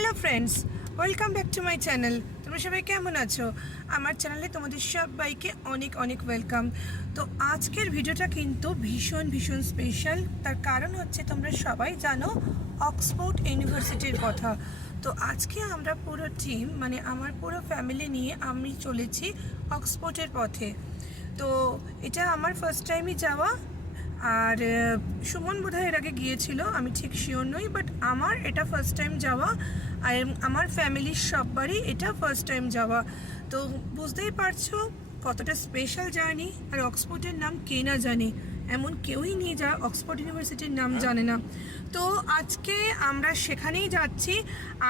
Hello friends, welcome back to my channel. তোমরা সবাই কেমন আছো? আমার চ্যানেলে তোমাদের সবাইকে অনেক অনেক ওয়েলকাম। তো আজকের ভিডিওটা কিন্তু ভীষণ ভীষণ স্পেশাল। তার কারণ হচ্ছে তোমরা সবাই জানো অক্সফোর্ড ইউনিভার্সিটির কথা। তো আজকে আমরা পুরো টিম মানে আমার পুরো ফ্যামিলি নিয়ে আমি চলেছি অক্সফোর্ডের পথে। তো এটা আমার ফার্স্ট টাইমই যাওয়া। আর সুমন বোধহয় এর আগে গিয়েছিল, আমি ঠিক শিওর নই, বাট আমার এটা ফার্স্ট টাইম যাওয়া। আর আমার ফ্যামিলির সবারই এটা ফার্স্ট টাইম যাওয়া। তো বুঝতেই পারছো কতটা স্পেশাল জার্নি। আর অক্সফোর্ডের নাম কে না জানে, এমন কেউই নেই যা অক্সফোর্ড ইউনিভার্সিটির নাম জানে না। তো আজকে আমরা সেখানেই যাচ্ছি।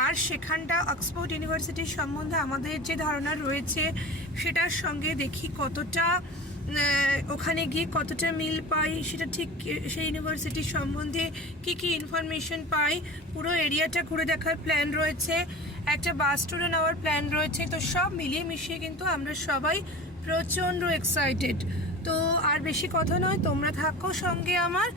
আর সেখানটা অক্সফোর্ড ইউনিভার্সিটির সম্বন্ধে আমাদের যে ধারণা রয়েছে সেটার সঙ্গে দেখি কতটা ওখানে গিয়ে কতটা মিল পাই, সেটা ঠিক সেই ইউনিভার্সিটির সম্বন্ধে কি কি ইনফরমেশন পাই। পুরো এরিয়াটা ঘুরে দেখার প্ল্যান রয়েছে, একটা বাস ট্যুরে নেওয়ার প্ল্যান রয়েছে। তো সব মিলিয়ে মিশিয়ে কিন্তু আমরা সবাই প্রচণ্ড এক্সাইটেড। তো আর বেশি কথা নয়, তোমরা থাকো সঙ্গে আমার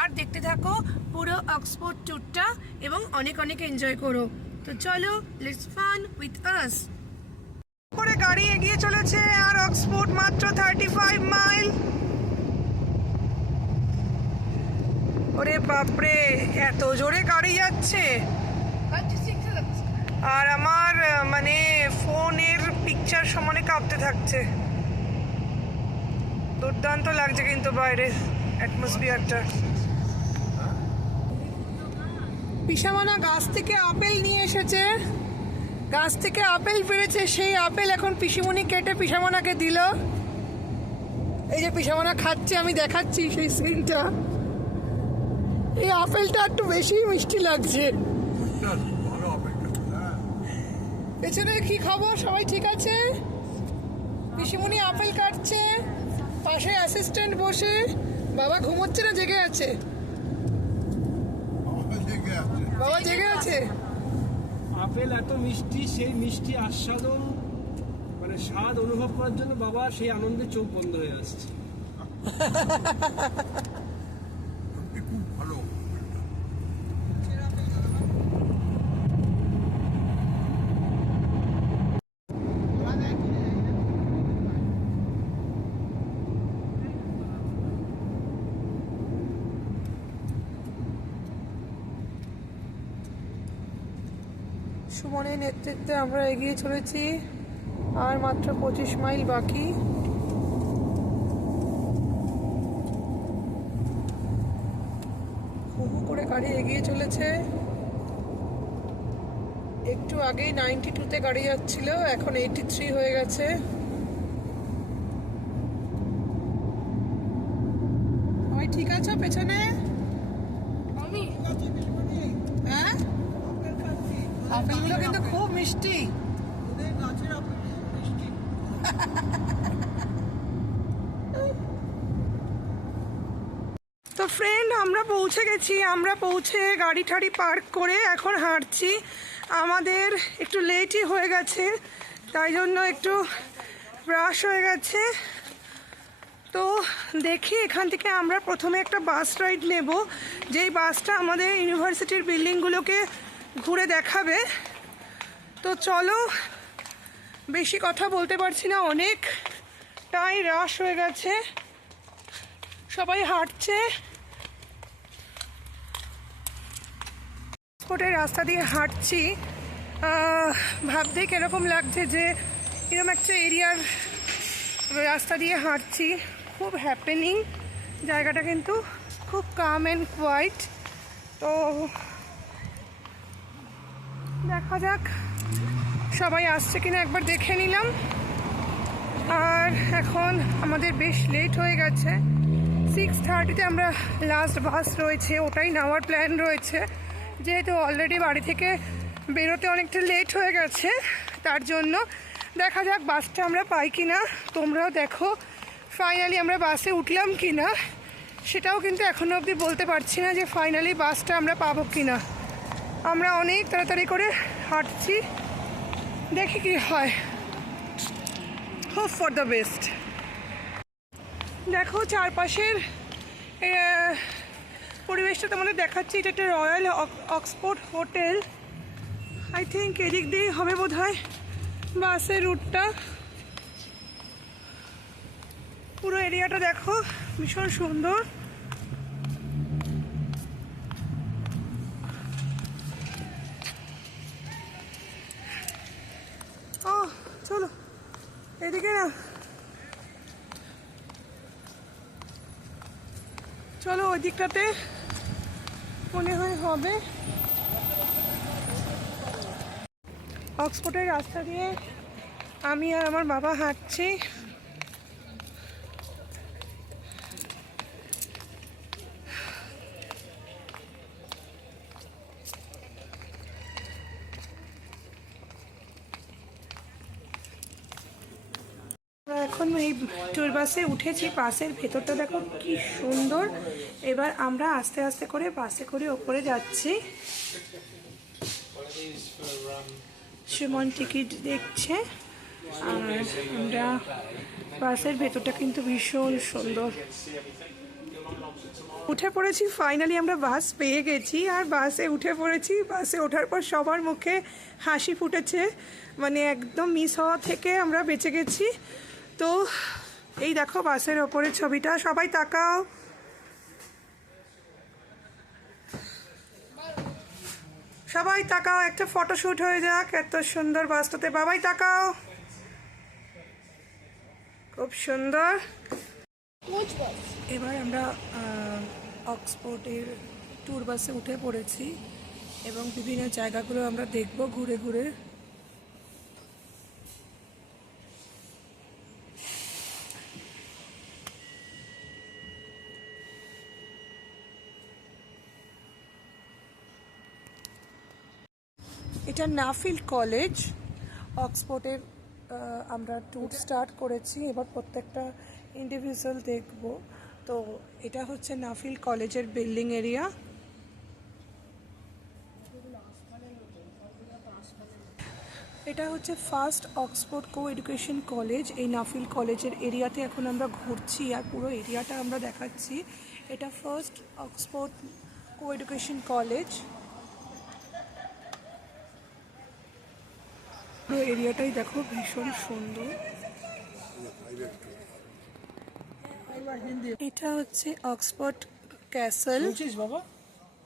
আর দেখতে থাকো পুরো অক্সফোর্ড ট্যুরটা এবং অনেক অনেক এনজয় করো। তো চলো, লেটস ফান উইথ আস। করে গাড়ি এগিয়ে চলেছে আর অক্সফোর্ড মাত্র 35 মাইল। ওরে বাপরে, এত জোরে গাড়ি যাচ্ছে। আর আমার মানে ফোনের পিকচার সমানে কাঁপতে থাকছে। দুর্দান্ত লাগছে কিন্তু বাইরের অ্যাটমসফিয়ারটা। পিসামানা গাছ থেকে আপেল নিয়ে এসেছে, গাছ থেকে আপেল পেড়েছে। সেই আপেল এখন পিসিমণি কেটে পিসামানাকে দিল। এই যে পিসামানা খাচ্ছে, আমি দেখাচ্ছি সেই সিনটা। এই আপেলটা একটু বেশি মিষ্টি লাগছে। পেছনে কি খবর, সবাই ঠিক আছে? পিসিমণি আপেল কাটছে, পাশে অ্যাসিস্ট্যান্ট বসে। বাবা ঘুমোচ্ছে না জেগে আছে? বাবা জেগে আছে। আপেল এত মিষ্টি, সেই মিষ্টি আস্বাদন মানে স্বাদ অনুভব করার জন্য বাবা সেই আনন্দে চোখ বন্ধ হয়ে আসছে। খুব ভালো। সুমনের নেতৃত্বে আমরা এগিয়ে চলেছি, আর মাত্র 25 মাইল বাকি। হু হু করে গাড়ি এগিয়ে চলেছে। একটু আগেই 92-তে গাড়ি যাচ্ছিল, এখন 83 হয়ে গেছে। সবাই ঠিক আছে পেছনে? হ্যাঁ, আপেলগুলো কিন্তু খুব মিষ্টি। তো ফ্রেন্ড, আমরা পৌঁছে গেছি। আমরা পৌঁছে গাড়ি ঠাড়ি পার্ক করে এখন হাঁটছি। আমাদের একটু লেটই হয়ে গেছে, তাই জন্য একটু রাশ হয়ে গেছে। তো দেখি এখান থেকে আমরা প্রথমে একটা বাস রাইড নেব, যেই বাসটা আমাদের ইউনিভার্সিটির বিল্ডিংগুলোকে ঘুরে দেখাবে। তো চলো, বেশি কথা বলতে পারছি না, অনেকটাই রাশ হয়ে গেছে, সবাই হাঁটছে। অক্সফোর্ডের রাস্তা দিয়ে হাঁটছি, ভাবতেই কিরকম লাগছে যে এরকম একটা এরিয়ার রাস্তা দিয়ে হাঁটছি। খুব হ্যাপেনিং জায়গাটা, কিন্তু খুব কাম অ্যান্ড কোয়াইট। তো দেখা যাক সবাই আসছে কিনা, একবার দেখে নিলাম। আর এখন আমাদের বেশ লেট হয়ে গেছে। 6:30-তে আমরা লাস্ট বাস রয়েছে, ওটাই নেওয়ার প্ল্যান রয়েছে। যেহেতু অলরেডি বাড়ি থেকে বেরোতে অনেকটা লেট হয়ে গেছে, তার জন্য দেখা যাক বাসটা আমরা পাই কি না। তোমরাও দেখো ফাইনালি আমরা বাসে উঠলাম কি না। সেটাও কিন্তু এখনও অবধি বলতে পারছি না যে ফাইনালি বাসটা আমরা পাবো কি না। আমরা অনেক তাড়াতাড়ি করে হাঁটছি, দেখি কি হয়। Hope for the best. দেখো চারপাশের পরিবেশটা তোমাদের দেখাচ্ছি। এটা একটা royal Oxford hotel. I think এদিক দিয়েই হবে বোধ হয় বাসের রুটটা। পুরো এরিয়াটা দেখো, ভীষণ সুন্দর। ও চলো এদিকে না, চলো ওই দিকটাতে মনে হয় হবে। অক্সফোর্ডের রাস্তা দিয়ে আমি আর আমার বাবা হাঁটছি। এখন এই ট্যুর বাসে উঠেছি, বাসের ভেতরটা দেখো কি সুন্দর। এবার আমরা আস্তে আস্তে করে বাসে করে ওপরে যাচ্ছি। সুমন টিকিট দেখছে আর আমরা বাসের ভেতরটা কিন্তু ভীষণ সুন্দর। উঠে পড়েছি, ফাইনালি আমরা বাস পেয়ে গেছি আর বাসে উঠে পড়েছি। বাসে ওঠার পর সবার মুখে হাসি ফুটেছে, মানে একদম মিস হওয়া থেকে আমরা বেঁচে গেছি। তো এই দেখো বাসের ওপরের ছবিটা, সবাই তাকাও। সবাই তাকাও, একটা ফটোশ্যুট হয়ে যাক এত সুন্দর বাসটাতে। বাবাই তাকাও, খুব সুন্দর। এবার আমরা অক্সফোর্ডের ট্যুর বাসে উঠে পড়েছি এবং বিভিন্ন জায়গাগুলো আমরা দেখব ঘুরে ঘুরে। এটা নাফিল্ড কলেজ, অক্সফোর্ডের। আমরা ট্যুর স্টার্ট করেছি, এবার প্রত্যেকটা ইন্ডিভিজুয়াল দেখব। তো এটা হচ্ছে নাফিল্ড কলেজের বিল্ডিং এরিয়া। এটা হচ্ছে ফার্স্ট অক্সফোর্ড কো এডুকেশন কলেজ। এই নাফিল্ড কলেজের এরিয়াতে এখন আমরা ঘুরছি আর পুরো এরিয়াটা আমরা দেখাচ্ছি। এটা ফার্স্ট অক্সফোর্ড কো এডুকেশন কলেজ। পুরো এরিয়াটাই দেখো ভীষণ সুন্দর। এটা হচ্ছে অক্সফোর্ড ক্যাসেল। বাবা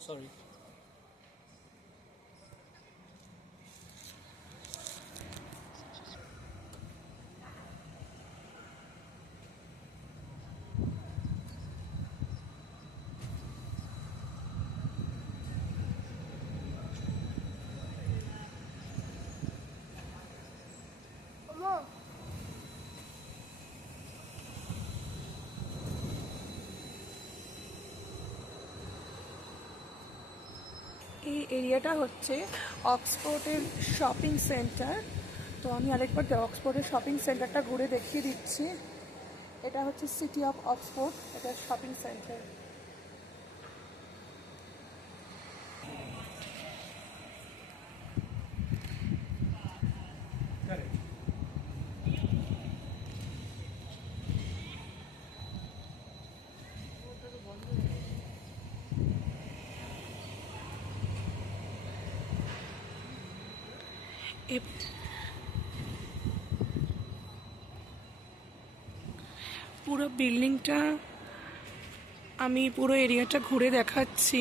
সরি। এই এরিয়াটা হচ্ছে অক্সফোর্ডের শপিং সেন্টার। তো আমি আরেকবার অক্সফোর্ডের শপিং সেন্টারটা ঘুরে দেখিয়ে দিচ্ছি। এটা হচ্ছে সিটি অফ অক্সফোর্ড, এটা শপিং সেন্টার। পুরো বিল্ডিংটা আমি পুরো এরিয়াটা ঘুরে দেখাচ্ছি।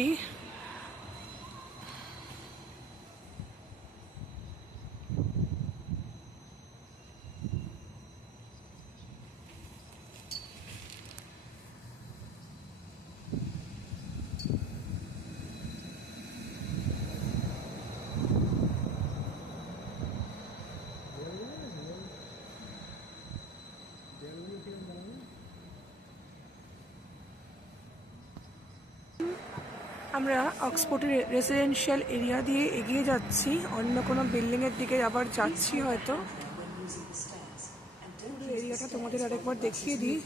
আমরা অক্সফোর্ডের রেসিডেন্সিয়াল এরিয়া দিয়ে এগিয়ে যাচ্ছি, অন্য কোনো বিল্ডিংয়ের দিকে আবার যাচ্ছি হয়তো। পুরো এরিয়াটা তোমাদের আরেকবার দেখিয়ে দিই।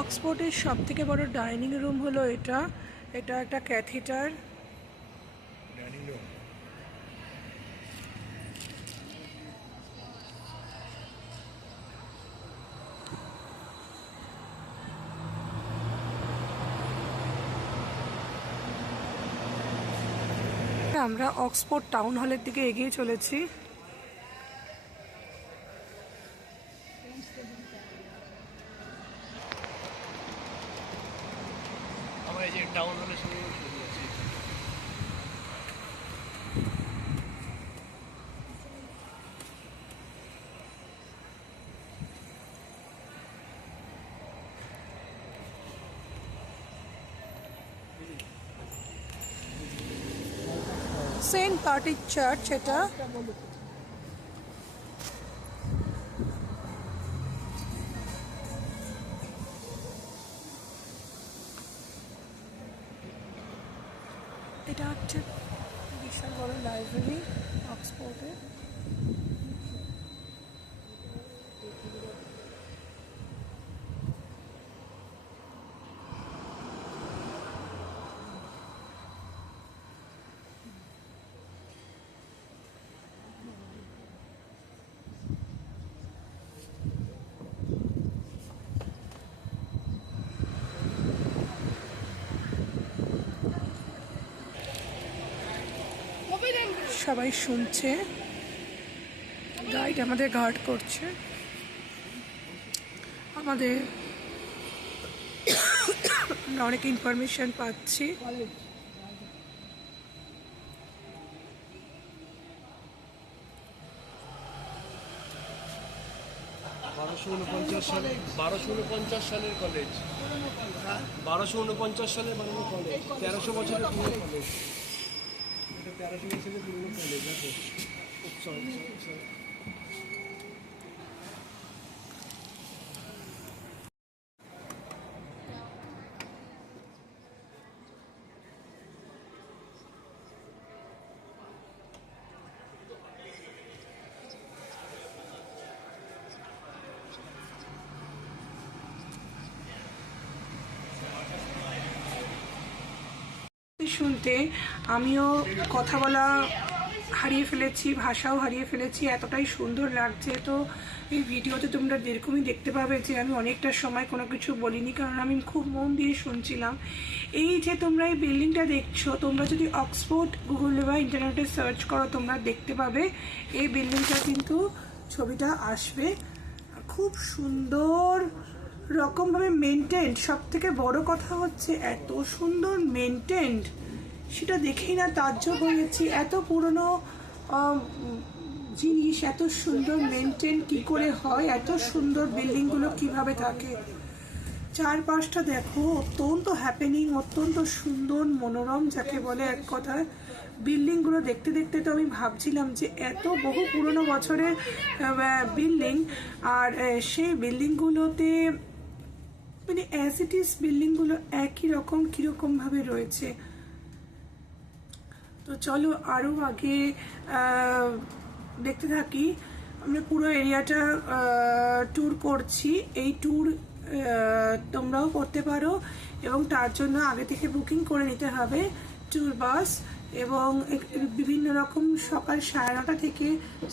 অক্সফোর্ডের সব থেকে বড় ডাইনিং রুম হলো এটা। এটা একটা ক্যাথিটার। আমরা অক্সফোর্ড টাউন হলের দিকে এগিয়ে চলেছি। আমরা এই যে টাউন হলের সঙ্গে সেন্ট পার্টির চার্চ এটা। এটা হচ্ছে বিশাল বড় লাইব্রেরি অক্সফোর্ডে। সবাই শুনছে, গাইড আমাদের গার্ড করছে, আমাদের আমরা অনেক ইনফরমেশন পাচ্ছি। 1249 সালে 1249 সালের কলেজ, 1249 সালে বানানো কলেজ, 1300 বছরের পুরনো কলেজ। এটা 1300 বছরের পুরনো কলেজ। দেখো শুনতে আমিও কথা বলা হারিয়ে ফেলেছি, ভাষাও হারিয়ে ফেলেছি, এতটাই সুন্দর লাগছে। তো এই ভিডিওতে তোমরা যেরকমই দেখতে পাবে যে আমি অনেকটা সময় কোনো কিছু বলিনি, কারণ আমি খুব মন দিয়ে শুনছিলাম। এই যে তোমরা এই বিল্ডিংটা দেখছো, তোমরা যদি অক্সফোর্ড গুগলে বা ইন্টারনেটে সার্চ করো তোমরা দেখতে পাবে এই বিল্ডিংটা কিন্তু ছবিটা আসবে। খুব সুন্দর রকমভাবে মেনটেন্ড, সব থেকে বড় কথা হচ্ছে এত সুন্দর মেনটেন্ড, সেটা দেখেই না তাজ্জব হয়েছি। এত পুরনো জিনিস এত সুন্দর মেনটেন কি করে হয়, এত সুন্দর বিল্ডিংগুলো কিভাবে থাকে। চারপাশটা দেখো, অত্যন্ত হ্যাপেনিং, অত্যন্ত সুন্দর মনোরম যাকে বলে এক কথায়। বিল্ডিংগুলো দেখতে দেখতে তো আমি ভাবছিলাম যে এত বহু পুরনো বছরের বিল্ডিং, আর সেই বিল্ডিংগুলোতে মানে অ্যাজ ইট ইজ বিল্ডিংগুলো একই রকম কীরকমভাবে রয়েছে। তো চলো আরও আগে দেখতে থাকি। আমরা পুরো এরিয়াটা ট্যুর করছি। এই ট্যুর তোমরাও করতে পারো, এবং তার জন্য আগে থেকে বুকিং করে নিতে হবে ট্যুর বাস। এবং বিভিন্ন রকম সকাল 9:30 থেকে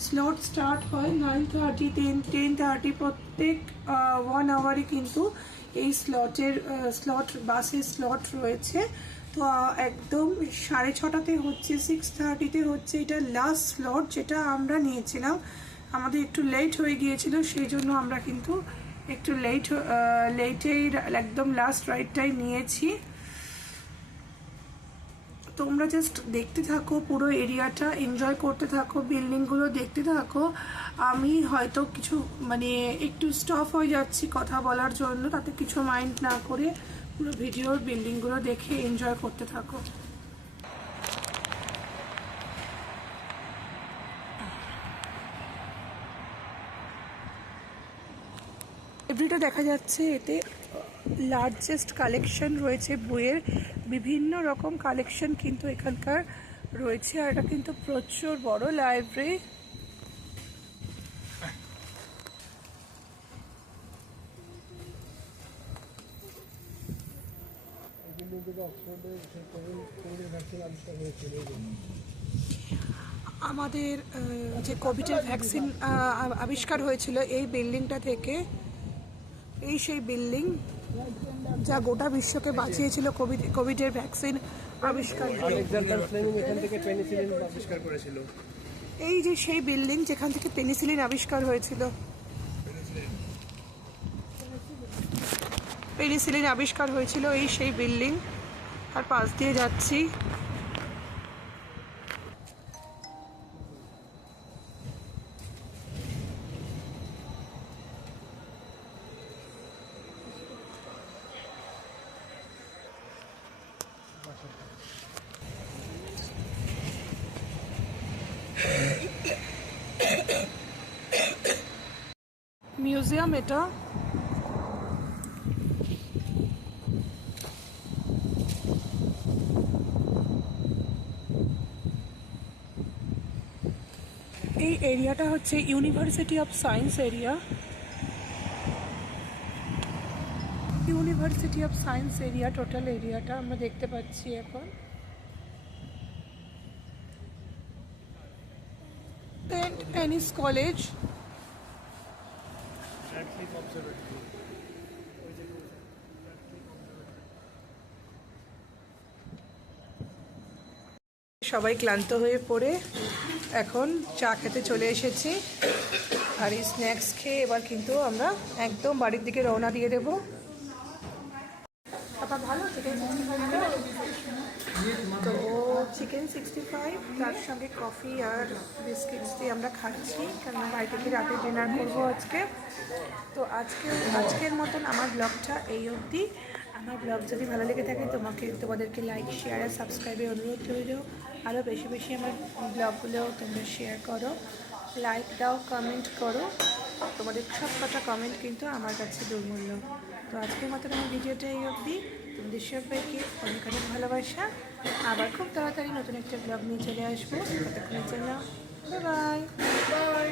স্লট স্টার্ট হয়, 9:30, 10:30, প্রত্যেক 1 আওয়ারে কিন্তু এই বাসের স্লট রয়েছে। তো একদম 6:30 হচ্ছে, 6:30 হচ্ছে এটা লাস্ট স্লট যেটা আমরা নিয়েছিলাম। আমাদের একটু লেট হয়ে গিয়েছিল, সেই জন্য আমরা কিন্তু একটু লেটেই একদম লাস্ট রাইডটাই নিয়েছি। তোমরা জাস্ট দেখতে থাকো, পুরো এরিয়াটা এনজয় করতে থাকো, বিল্ডিংগুলো দেখতে থাকো। আমি হয়তো কিছু মানে একটু স্টপ হয়ে যাচ্ছি কথা বলার জন্য, তাতে কিছু মাইন্ড না করে পুরো ভিডিওর বিল্ডিংগুলো দেখে এনজয় করতে থাকো। এভরিটা দেখা যাচ্ছে, এতে লার্জেস্ট কালেকশন রয়েছে বইয়ের, বিভিন্ন রকম কালেকশন কিন্তু এখানকার রয়েছে। আর এটা কিন্তু প্রচুর বড় লাইব্রেরি। আমাদের যে কোভিডের ভ্যাকসিন আবিষ্কার হয়েছিল এই বিল্ডিংটা থেকে। এই সেই বিল্ডিং যা গোটা বিশ্বকে বাঁচিয়েছিল কোভিডের ভ্যাকসিন আবিষ্কার। আলেকজান্ডার ফ্লেমিং এখান থেকে পেনিসিলিন আবিষ্কার করেছিল। এই যে সেই বিল্ডিং যেখান থেকে পেনিসিলিন আবিষ্কার হয়েছিল, পেনিসিলিন আবিষ্কার হয়েছিল এই সেই বিল্ডিং। আর পাশ দিয়ে যাচ্ছি, মিউজিয়াম এটা। এই এরিয়াটা হচ্ছে university of science area. University of science area total এরিয়াটা আমরা দেখতে পাচ্ছি এখন। টেনিস কলেজ, সবাই ক্লান্ত হয়ে পড়ে এখন চা খেতে চলে এসেছি। আর এই স্ন্যাক্স খেয়ে এবার কিন্তু আমরা একদম বাড়ির দিকে রওনা দিয়ে দেবো। ভালো তো চিকেন 65 তার সঙ্গে কফি আর বিস্কিটস দিয়ে আমরা খাচ্ছি, কারণ বাড়ি থেকে রাতে ডিনার করবো আজকে। তো আজকের মতন আমার ব্লগটা এই অবধি। আমার ব্লগ যদি ভালো লেগে থাকে তোমাদেরকে লাইক, শেয়ার আর সাবস্ক্রাইবের অনুরোধ রইল। আরও বেশি বেশি আমার ব্লগগুলো তোমরা শেয়ার করো, লাইক দাও, কমেন্ট করো। তোমাদের সব কটা কমেন্ট কিন্তু আমার কাছে দুর্মূল্য। তো আজকের মতন আমার ভিডিওটা এই অবধি। তোমাদের সবাইকে অনেক অনেক ভালোবাসা। আবার খুব তাড়াতাড়ি নতুন একটা ব্লগ নিয়ে চলে আসবো। ততক্ষণের জন্য বাই বাই।